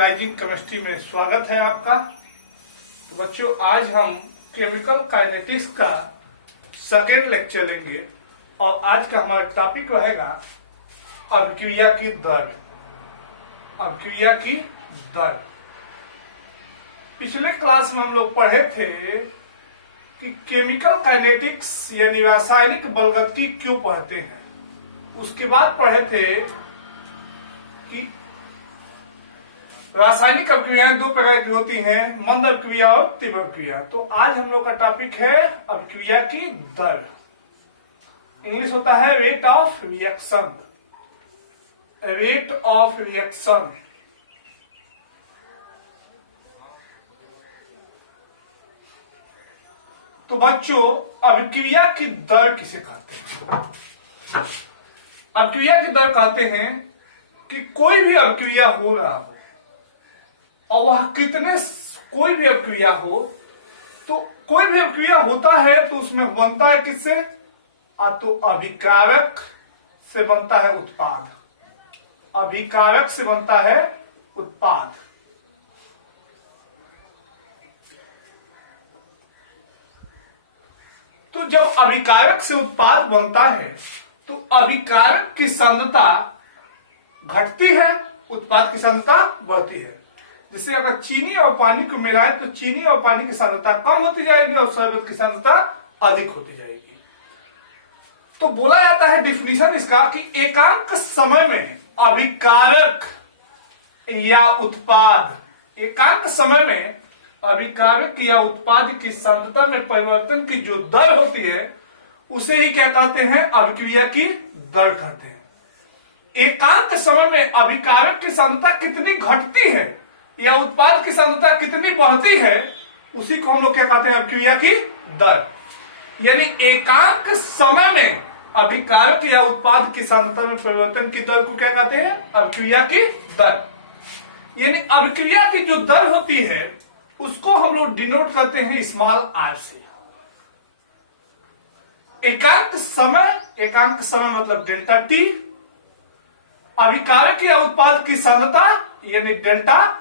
Rising chemistry में स्वागत है आपका। तो बच्चों, आज हम केमिकल काइनेटिक्स का सेकेंड लेक्चर लेंगे और आज का हमारा टॉपिक रहेगा अभिक्रिया की दर। अभिक्रिया की दर। पिछले क्लास में हम लोग पढ़े थे कि केमिकल काइनेटिक्स यानी रासायनिक बलगति क्यों पढ़ते हैं। उसके बाद पढ़े थे कि रासायनिक अभिक्रियाएं दो प्रकार की होती हैं, मंद अभिक्रिया और तीव्र अभिक्रिया। तो आज हम लोग का टॉपिक है अभिक्रिया की दर। इंग्लिश होता है rate of reaction. Rate of reaction. तो बच्चों, अभिक्रिया की दर किसे कहते हैं? अभिक्रिया की दर कहते हैं कि कोई भी अभिक्रिया हो रहा हो और वह कोई भी अभिक्रिया हो, तो कोई भी अभिक्रिया होता है तो उसमें बनता है किससे? तो अभिकारक से बनता है उत्पाद। अभिकारक से बनता है उत्पाद। तो जब अभिकारक से उत्पाद बनता है तो अभिकारक की सांद्रता घटती है, उत्पाद की सांद्रता बढ़ती है। जिससे अगर चीनी और पानी को मिलाए तो चीनी और पानी की सांद्रता कम होती जाएगी और शरबत की सांद्रता अधिक होती जाएगी। तो बोला जाता है डिफिनीशन इसका कि एकांक समय में अभिकारक या उत्पाद, एकांक समय में अभिकारक या उत्पाद की सांद्रता में परिवर्तन की जो दर होती है उसे ही क्या कहते हैं? अभिक्रिया की दर कहते हैं। एकांक समय में अभिकारक की सांद्रता कितनी घटती है या उत्पाद की सांद्रता कितनी बढ़ती है, उसी को हम लोग क्या कहते हैं? अभिक्रिया की दर। यानी एकांक समय में अभिकारक या उत्पाद की सांद्रता में परिवर्तन की दर को क्या कहते हैं? अभिक्रिया की दर। यानी अभिक्रिया की जो दर होती है उसको हम लोग डिनोट करते हैं स्मॉल आर से। एकांक समय मतलब डेल्टा टी। अभिकारक या उत्पाद की सांद्रता यानी डेल्टा।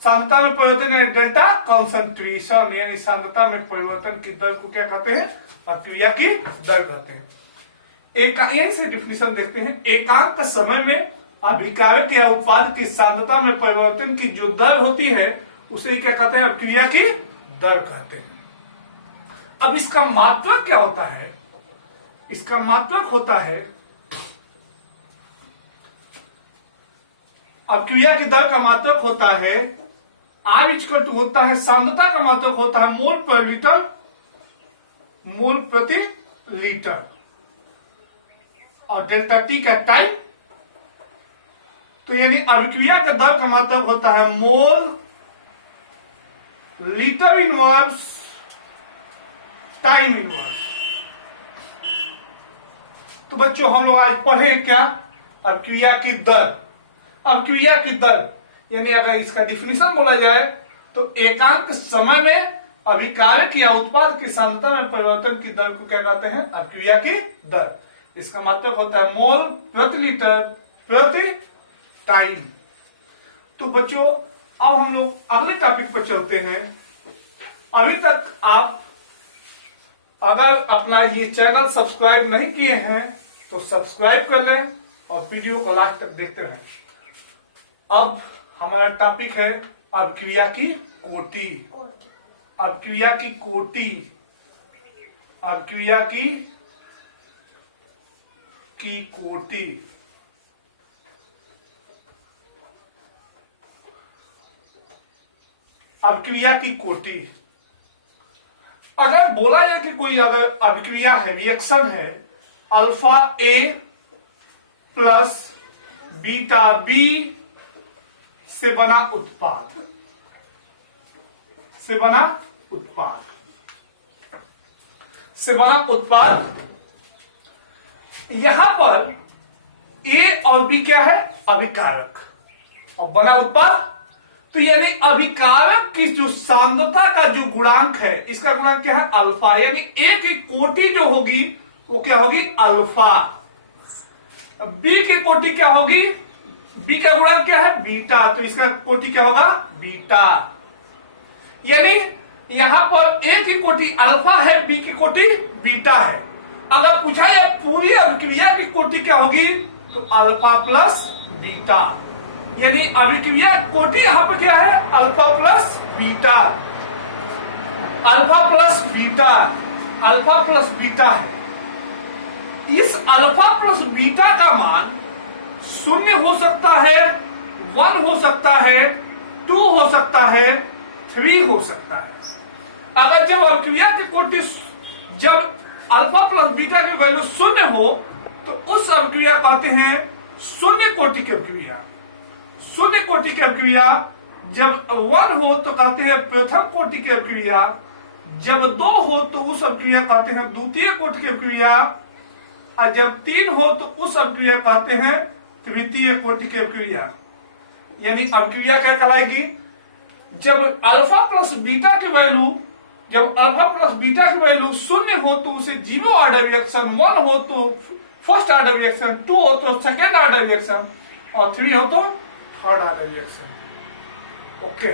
सांद्रता में परिवर्तन यानी डेल्टा कॉन्सेंट्रेशन, यानी सांद्रता में परिवर्तन की दर को क्या कहते हैं? अभिक्रिया की दर कहते हैं। यही से डिफिनीशन देखते हैं। एकांक समय में अभिकारक या उत्पाद की सांद्रता में परिवर्तन की जो दर होती है उसे क्या कहते हैं? अभिक्रिया की दर कहते हैं। अब इसका मात्रक क्या होता है? इसका मात्रक होता है, अभिक्रिया की दर का मात्रक होता है R इक्वल टू होता है, सांद्रता का मात्रक होता है मोल पर लीटर, मोल प्रति लीटर, और डेल्टा टी का टाइम। तो यानी अभिक्रिया का दर का मात्रक होता है mole litre inverse time inverse. तो बच्चों, हम लोग आज पढ़े क्या? अभिक्रिया की दर। अभिक्रिया की दर यानी अगर इसका डिफिनीशन बोला जाए तो एकांक समय में अभिकारक या उत्पाद की सांद्रता में परिवर्तन की दर को क्या कहते हैं? अभिक्रिया की दर। इसका मतलब होता है मोल प्रति लीटर प्रति टाइम। तो बच्चों, अब हम लोग अगले टॉपिक पर चलते हैं। अभी तक आप अगर अपना ये चैनल सब्सक्राइब नहीं किए हैं तो सब्सक्राइब कर लें और वीडियो को लास्ट तक देखते रहें। अब हमारा टॉपिक है अभिक्रिया की कोटि। अभिक्रिया की कोटि। अभिक्रिया की कोटि। अभिक्रिया की कोटि। अगर बोला जाए कि कोई अगर अभिक्रिया है, रिएक्शन है, अल्फा ए प्लस बीटा बी से बना उत्पाद, से बना उत्पाद, यहां पर ए और बी क्या है? अभिकारक, और बना उत्पाद। तो यानी अभिकारक की जो सांद्रता का जो गुणांक है, इसका गुणांक क्या है? अल्फा। यानी ए की कोटि जो होगी वो क्या होगी? अल्फा। बी की कोटि क्या होगी? बी का गुणक क्या है? बीटा, तो इसका कोटि क्या होगा? बीटा। यानी यहां पर ए की कोटि अल्फा है, बी की कोटि बीटा है। अगर पूछा जाए पूरी अभिक्रिया की कोटि क्या होगी, तो अल्फा प्लस बीटा। यानी अभिक्रिया कोटि यहां पर क्या है? Alpha plus beta, alpha plus beta, alpha plus beta है। इस अल्फा प्लस बीटा का मान 0 हो सकता है, 1 हो सकता है, 2 हो सकता है, 3 हो सकता है। अगर जब अभिक्रिया की कोटि, जब अल्फा प्लस बीटा की वैल्यू 0 हो, तो उस अभिक्रिया कहते हैं शून्य कोटि की अभिक्रिया। शून्य कोटि की अभिक्रिया। जब 1 हो तो कहते हैं प्रथम कोटि की अभिक्रिया। जब 2 हो तो उस अभिक्रिया कहते हैं द्वितीय कोटि की अभिक्रिया। और जब 3 हो तो उस अभिक्रिया कहते हैं तृतीय कोटि की अभिक्रिया। यानी अभिक्रिया क्या कहलाएगी? जब अल्फा प्लस बीटा की वैल्यू, जब अल्फा प्लस बीटा की वैल्यू 0 हो तो उसे जीरो ऑर्डर रिएक्शन, 1 हो तो फर्स्ट ऑर्डर रिएक्शन, 2 हो तो सेकेंड ऑर्डर रिएक्शन, और 3 हो तो थर्ड ऑर्डर रिएक्शन। ओके।